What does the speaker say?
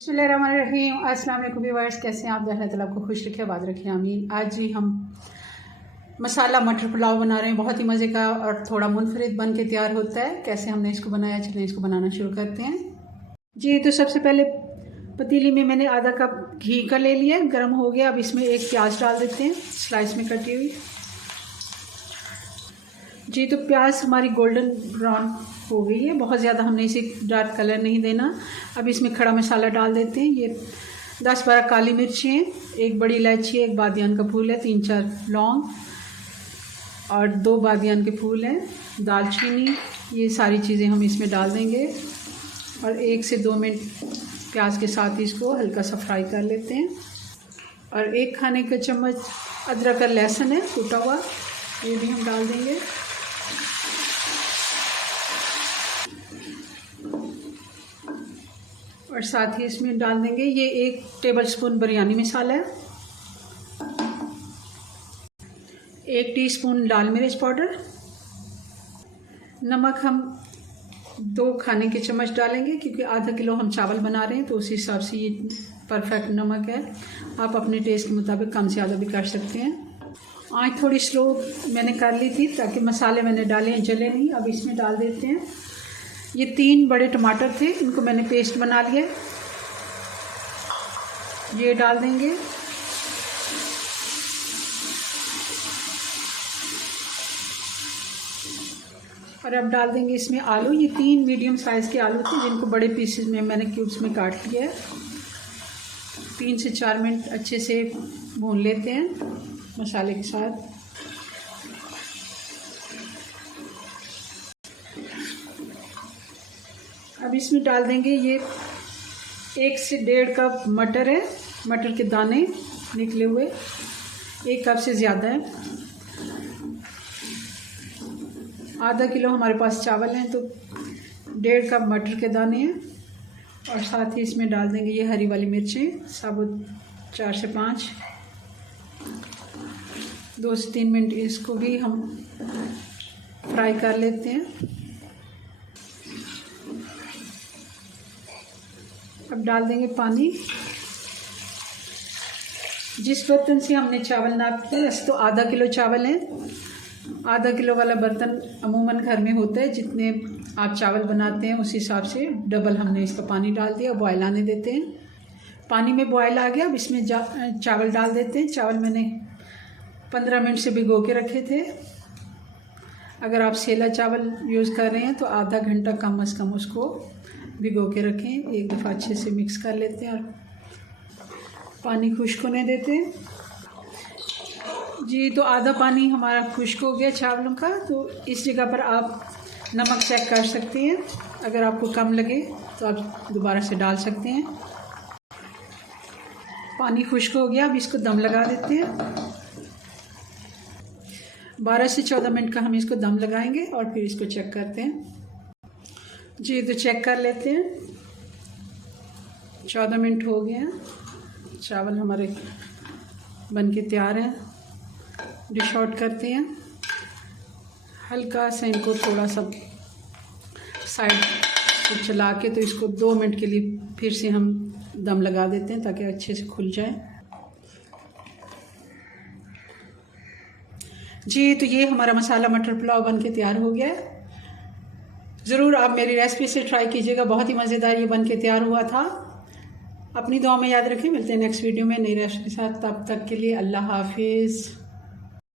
बिस्मिल्लाहिर्रहमानिर्रहीम। अस्सलाम वालेकुम व्यूअर्स, कैसे हैं आप? अल्लाह ताला आपको खुश रखे, आबाद रखे, आमीन। आज जी हम मसाला मटर पुलाव बना रहे हैं, बहुत ही मज़े का और थोड़ा मुनफरिद बन के तैयार होता है। कैसे हमने इसको बनाया, चलिए इसको बनाना शुरू करते हैं। जी तो सबसे पहले पतीली में मैंने आधा कप घी का ले लिया, गर्म हो गया। अब इसमें एक प्याज डाल देते हैं, स्लाइस में कटी हुई। जी तो प्याज हमारी गोल्डन ब्राउन हो गई है, बहुत ज़्यादा हमने इसे डार्क कलर नहीं देना। अब इसमें खड़ा मसाला डाल देते हैं। ये 10-12 काली मिर्ची हैं, एक बड़ी इलायची है, एक बादियान का फूल है, 3-4 लौंग और 2 बादियान के फूल हैं, दालचीनी। ये सारी चीज़ें हम इसमें डाल देंगे और 1 से 2 मिनट प्याज के साथ इसको हल्का सा फ्राई कर लेते हैं। और 1 खाने का चम्मच अदरक और लहसुन है कूटा हुआ, ये भी हम डाल देंगे। और साथ ही इसमें डाल देंगे ये 1 टेबलस्पून बिरयानी मसाला है, 1 टीस्पून लाल मिर्च पाउडर, नमक हम 2 खाने के चम्मच डालेंगे क्योंकि आधा किलो हम चावल बना रहे हैं, तो उस हिसाब से ये परफेक्ट नमक है। आप अपने टेस्ट के मुताबिक कम से ज़्यादा भी कर सकते हैं। आँच थोड़ी स्लो मैंने कर ली थी ताकि मसाले मैंने डाले हैं जले नहीं। अब इसमें डाल देते हैं, ये 3 बड़े टमाटर थे, इनको मैंने पेस्ट बना लिया, ये डाल देंगे। और अब डाल देंगे इसमें आलू। ये 3 मीडियम साइज़ के आलू थे जिनको बड़े पीसेस में मैंने क्यूब्स में काट लिया है। 3 से 4 मिनट अच्छे से भून लेते हैं मसाले के साथ। अब इसमें डाल देंगे ये 1 से 1.5 कप मटर है, मटर के दाने निकले हुए, 1 कप से ज़्यादा है। आधा किलो हमारे पास चावल हैं तो 1.5 कप मटर के दाने हैं। और साथ ही इसमें डाल देंगे ये हरी वाली मिर्चें साबुत 4 से 5। 2 से 3 मिनट इसको भी हम फ्राई कर लेते हैं। अब डाल देंगे पानी। जिस बर्तन से हमने चावल नाप किया, वैसे तो आधा किलो चावल है, आधा किलो वाला बर्तन अमूमन घर में होता है, जितने आप चावल बनाते हैं उस हिसाब से डबल हमने इसका पानी डाल दिया। बॉयल आने देते हैं। पानी में बॉयल आ गया, अब इसमें चावल डाल देते हैं। चावल मैंने 15 मिनट से भिगो के रखे थे। अगर आप सेला चावल यूज़ कर रहे हैं तो आधा घंटा कम से कम उसको भिगो के रखें। एक दफ़ा अच्छे से मिक्स कर लेते हैं और पानी खुश्क होने देते हैं। जी तो आधा पानी हमारा खुश्क हो गया चावलों का, तो इस जगह पर आप नमक चेक कर सकते हैं। अगर आपको कम लगे तो आप दोबारा से डाल सकते हैं। पानी खुश्क हो गया, अब इसको दम लगा देते हैं। 12 से 14 मिनट का हम इसको दम लगाएंगे और फिर इसको चेक करते हैं। जी तो चेक कर लेते हैं, 14 मिनट हो गए हैं, चावल हमारे बनके तैयार हैं। डिश आउट करते हैं। हल्का सा इनको थोड़ा सा साइड से चला के तो इसको 2 मिनट के लिए फिर से हम दम लगा देते हैं ताकि अच्छे से खुल जाए। जी तो ये हमारा मसाला मटर पुलाव बनके तैयार हो गया है। ज़रूर आप मेरी रेसिपी से ट्राई कीजिएगा, बहुत ही मज़ेदार ये बनके तैयार हुआ था। अपनी दुआ में याद रखें। मिलते हैं नेक्स्ट वीडियो में नई रेसिपी के साथ। तब तक के लिए अल्लाह हाफिज़।